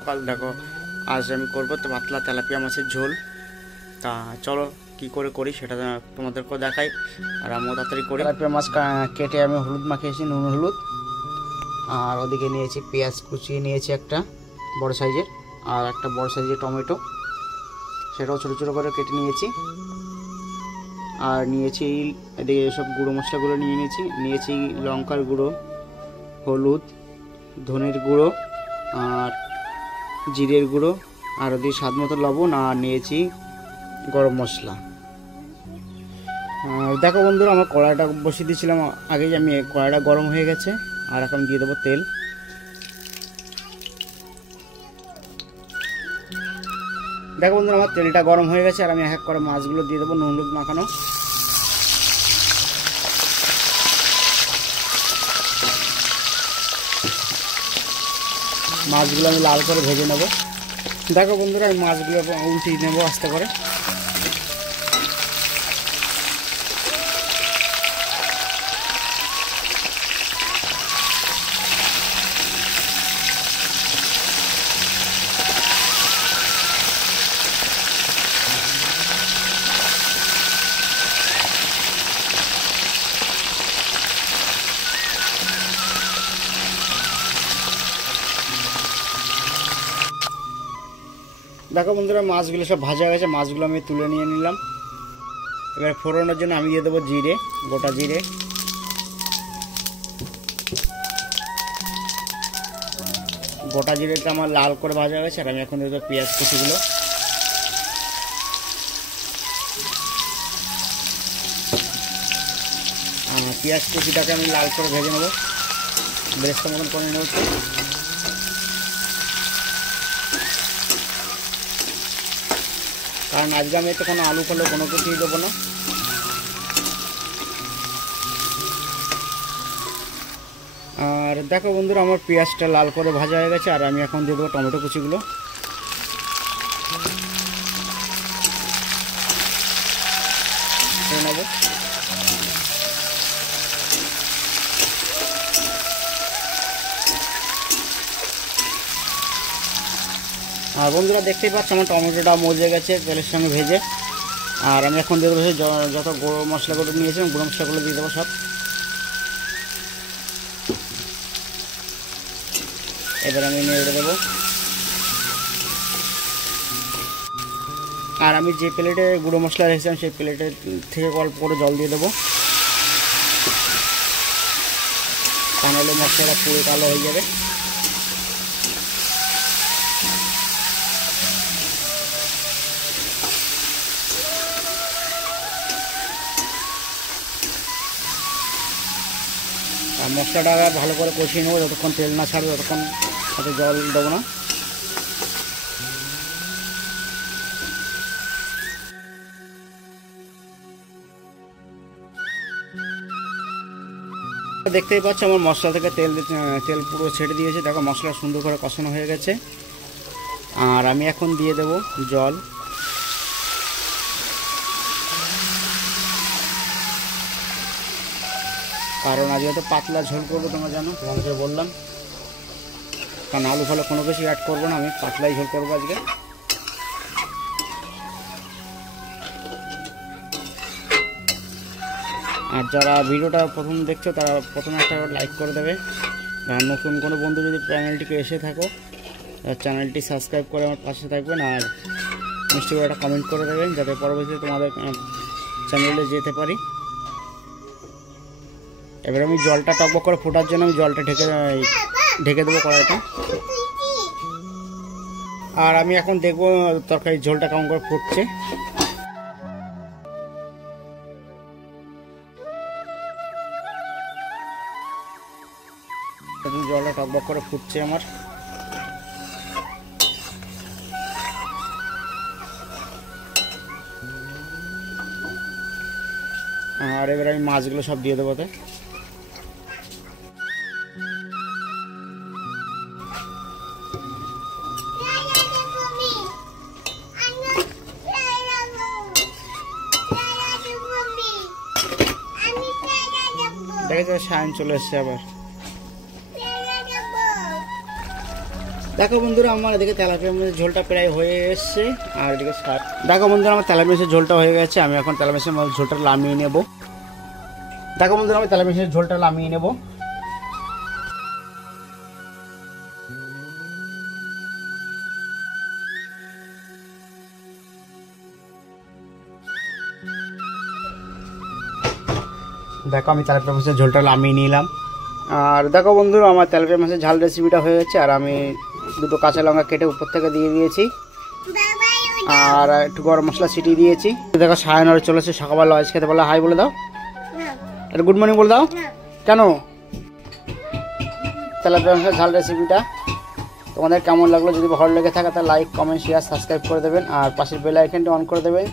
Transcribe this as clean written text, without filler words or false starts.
সকাল দেখো আজ আমি করবো তো পাতলা তেলাপিয়া মাছের ঝোল। তা চলো কি করে করি সেটা তোমাদেরকেও দেখাই আর আমিও তাড়াতাড়ি করি। তেলাপিয়া মাছ কেটে আমি হলুদ মাখিয়েছি, নুন হলুদ, আর ওদিকে নিয়েছি পেঁয়াজ কুচিয়ে নিয়েছি একটা বড় সাইজের, আর একটা বড় সাইজের টমেটো, সেটাও ছোটো ছোটো করে কেটে নিয়েছি। আর নিয়েছি এদিকে সব গুঁড়ো মশলাগুলো নিয়েছি লঙ্কার গুঁড়ো, হলুদ, ধনের গুঁড়ো আর জিরের গুঁড়ো, আর ওদিকে স্বাদ মতো লবণ, আর নিয়েছি গরম মশলা। দেখো বন্ধুরা, আমার কড়াইটা বসিয়ে দিয়েছিলাম আগেই, আমি কড়াইটা গরম হয়ে গেছে। আর এখন দিয়ে দেবো তেল। দেখো বন্ধুরা, আমার তেলটা গরম হয়ে গেছে আর আমি এক এক করে মাছগুলো দিয়ে দেবো, নুন হলুদ মাখানো। মাছগুলো আমি লাল করে ভেজে নেব। দেখো বন্ধুরা, আমি মাছগুলো উল্টিয়ে নেবো আস্তে করে। দেখো বন্ধুরা, মাছগুলো সব ভাজা হয়ে গেছে, মাছগুলো আমি তুলে নিয়ে নিলাম। এবার ফোড়নের জন্য আমি দিয়ে দেবো জিরে, গোটা জিরে, গোটা জিরেটা আমার লাল করে ভাজা হয়ে গেছে। আর আমি এখন দিয়ে দেবো পেঁয়াজ কুচিগুলো। পেঁয়াজ কুচিটাকে আমি লাল করে ভেজে নেবো, বেরেস্তা মতন করে নেবো। কারণ আজকে আমি এতে কোনো আলু ফালু কোনো কিছুই দেবো না। আর দেখো বন্ধুরা, আমার পেঁয়াজটা লাল করে ভাজা হয়ে গেছে। আর আমি এখন দিয়ে দেবো টমেটো কুচিগুলো। নেবো। আর বন্ধুরা দেখতেই পাচ্ছ আমার টমেটোটা মজে গেছে তেলের সঙ্গে ভেজে। আর আমি এখন দিয়ে দেবো যত গুঁড়ো মশলাগুলো নিয়েছিলাম, গুঁড়ো মশলাগুলো দিয়ে দেবো সব। এবার আমি নেড়ে দেবো। আর আমি যে প্লেটে গুঁড়ো মশলা রেখেছিলাম সেই প্লেটের থেকে অল্প করে জল দিয়ে দেবো, তা নাহলে মশলাটা পুরো কালো হয়ে যাবে। আর মশলাটা ভালো করে কষিয়ে নেবো, যতক্ষণ তেল না ছাড়বে ততক্ষণ সাথে জল দেবো না। দেখতেই পাচ্ছ আমার মশলা থেকে তেল পুরো ছেড়ে দিয়েছে। দেখো মশলা সুন্দর করে কষানো হয়ে গেছে। আর আমি এখন দিয়ে দেবো জল। কারণ আজকে তো পাতলা ঝোল করবো, তোমরা জানো, তোমাকে বললাম। কারণ আলু ফালু কোনো কিছু অ্যাড করবো না, আমি পাতলাই ঝোল করবো আজকে। আর যারা ভিডিওটা প্রথম দেখছো তারা প্রথমে একটা লাইক করে দেবে। আর নতুন কোনো বন্ধু যদি চ্যানেলটিকে এসে থাকো, চ্যানেলটি সাবস্ক্রাইব করে আমার পাশে থাকবেন। আর মিষ্টি করে একটা কমেন্ট করে দেবেন, যাতে পরবর্তীতে তোমাদের চ্যানেলে যেতে পারি। এবার আমি জলটা টকবক করে ফোটার জন্য আমি জলটা ঢেকে দেবো কড়াইটা। আর আমি এখন দেখবো তরকারির ঝোলটা কেমন করে ফুটছে। জলটা টকবক করে ফুটছে আমার। আর এবার আমি মাছগুলো সব দিয়ে দেবো। দেখেছো সায়ন চলে এসছে আবার। দেখো বন্ধুরা আমার এদিকে তেলাপিয়া মাছের ঝোলটা প্রায় হয়ে এসছে। আর এদিকে দেখো বন্ধুরা আমার তেলাপিয়া মাছের ঝোলটা হয়ে গেছে। আমি এখন তেলাপিয়া মাছের ঝোলটা নামিয়ে নেব। দেখো বন্ধুরা আমি তেলাপিয়া মাছের ঝোলটা নামিয়ে নেব। দেখো আমি তেলাপিয়া মাছের ঝোলটা নামিয়ে নিলাম। আর দেখো বন্ধুরা আমার তেলাপিয়া মাছের ঝাল রেসিপিটা হয়ে গেছে। আর আমি দুটো কাঁচা লঙ্কা কেটে উপর থেকে দিয়ে দিয়েছি, আর একটু গরম মশলা ছিটিয়ে দিয়েছি। দেখো সায়নরে চলেছে সকালবেলা আইস খেতে, বলে হাই বলে দাও, একটা গুড মর্নিং বলে দাও। কেন? তেলাপিয়া মাছের ঝাল রেসিপিটা তোমাদের কেমন লাগলো? যদি ভালো লেগে থাকে তাহলে লাইক, কমেন্ট, শেয়ার, সাবস্ক্রাইব করে দেবেন। আর পাশের বেল আইকনটা অন করে দেবেন।